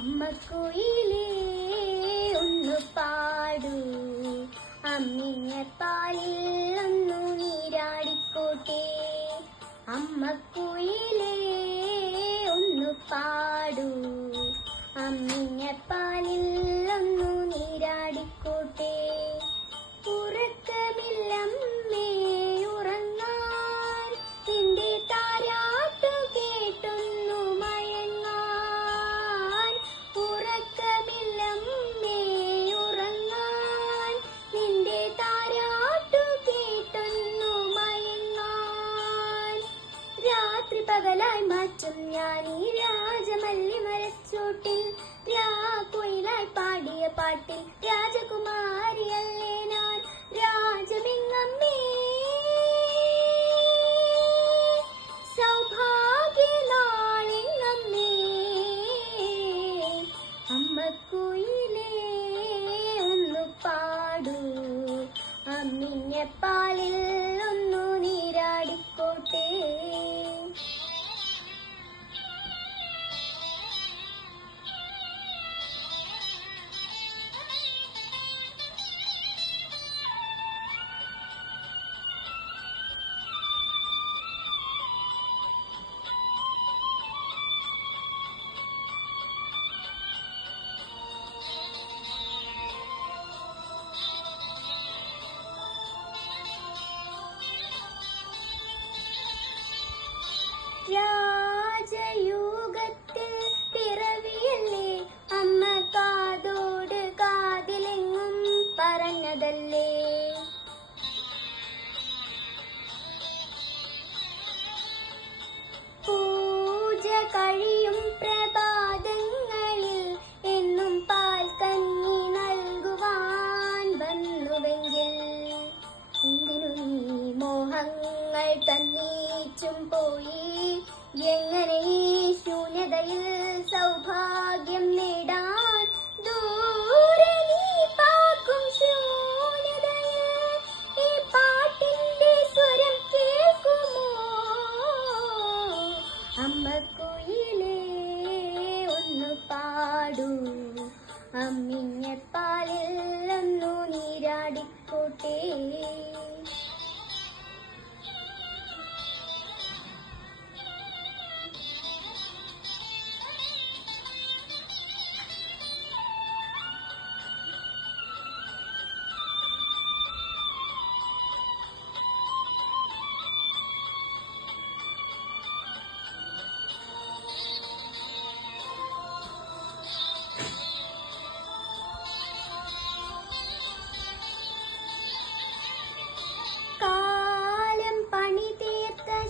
അമ്മക്കുയിലേ ഒന്നു പാടൂ, അമ്മിഞ്ഞ പാലിൽ ഒന്നു നീരാടിക്കോട്ടെ. അമ്മക്കുയിലേ ഒന്നു പാടൂ, അമ്മിഞ്ഞ പാലിൽ ഒന്നു നീരാടിക്കോട്ടെ. ഉറക്കമില്ലമ്മേ ഉറങ്ങാൻ, നിന്റെ താരാട്ടു കേട്ടൊന്നു മയങ്ങാൻ. ഉറക്കമില്ലമ്മേ ഉറങ്ങാൻ, നിന്റെ താരാട്ടു കേട്ടൊന്നു മയങ്ങാൻ. രാത്രി പകലായി മാറ്റും ഞാൻ ഈ രാജമല്ലി മരച്ചോട്ടിൽ, രാക്കുയിലായി പാടിയ പാട്ടിൽ രാജകുമാരിയല്ലേ ഞാൻ. രാജമിങ്ങമ്മേ സൗഭാഗ്യനാളിങ്ങമ്മേ. അമ്മക്കുയിലേ ഒന്നു പാടൂ, അമ്മിഞ്ഞ പാലിൽ ഒന്നു നീരാടിക്കോട്ടെ. രാജയുഗത്തിൽ പിറവിയല്ലേ അമ്മ, കാതോട് കാതിലെങ്ങും പറഞ്ഞതല്ലേ. പൂജ കഴിയും പ്രഭാതങ്ങളിൽ എന്നും പാൽ കഞ്ഞി നൽകുവാൻ വന്നുവെങ്കിൽ, എന്തിനു നീ മോഹങ്ങൾ തന്നീച്ചും പോയി. എങ്ങനെ ഈ ശൂന്യതയിൽ സൗഭാഗ്യം നേടാൻ. ദൂരെ നീ പാർക്കും ശൂന്യതയിൽ ഈ പാട്ടിന്റെ സ്വരം കേൾക്കുമോ. അമ്മക്കുയിലേ ഒന്നു പാടൂ, അമ്മിഞ്ഞ പാലിൽ ഒന്നു നീരാടിക്കോട്ടെ.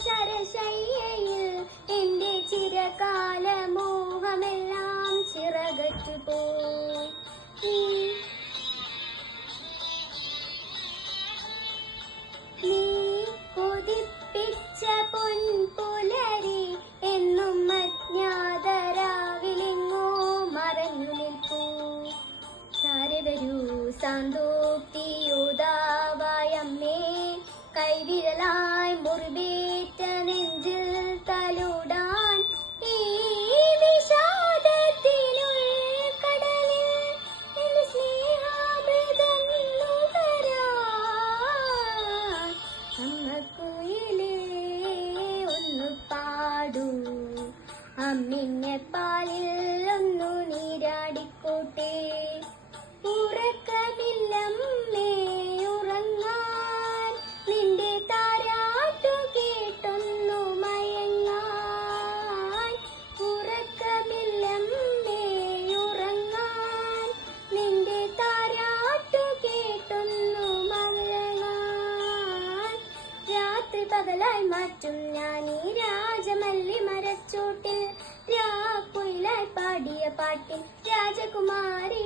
ശരശയ്യയിൽ എന്റെ ചിരകാല മോഹമെല്ലാം ചിറകറ്റുപോയി. നീ കൊതിപ്പിച്ച പൊൻപുലരി എന്നും അജ്ഞാതരാവിലെങ്ങോ മറഞ്ഞു നിൽപ്പൂ. ചാരെ വരൂ സാന്തോക്തിയോദാവായമ്മേ, കൈവിരലായി മുറിവേറ്റ നെഞ്ചിൽ തലോടാൻ. ഈ വിഷാദത്തിനുൾക്കടലിൽ എന്റെ സ്നേഹാമൃതം നുകരാൻ. അമ്മക്കുയിലേ ഒന്നു പാടൂ, അമ്മിഞ്ഞ പാലിൽ ഒന്നു നീരാടിക്കോട്ടെ. ഉറക്കമില്ലമ്മേ ഉറങ്ങാൻ, നിന്റെ താരാട്ടു കേട്ടൊന്നു മയങ്ങാൻ. ഉറക്കമില്ലമ്മേ ഉറങ്ങാൻ, നിന്റെ താരാട്ടു കേട്ടൊന്നു മയങ്ങാൻ. രാത്രി പകലായി മാറ്റും ഞാൻ ഈ രാജമല്ലി മരച്ചോട്ടിൽ, രാക്കുയിലായി പാടിയ പാട്ടിൽ രാജകുമാരി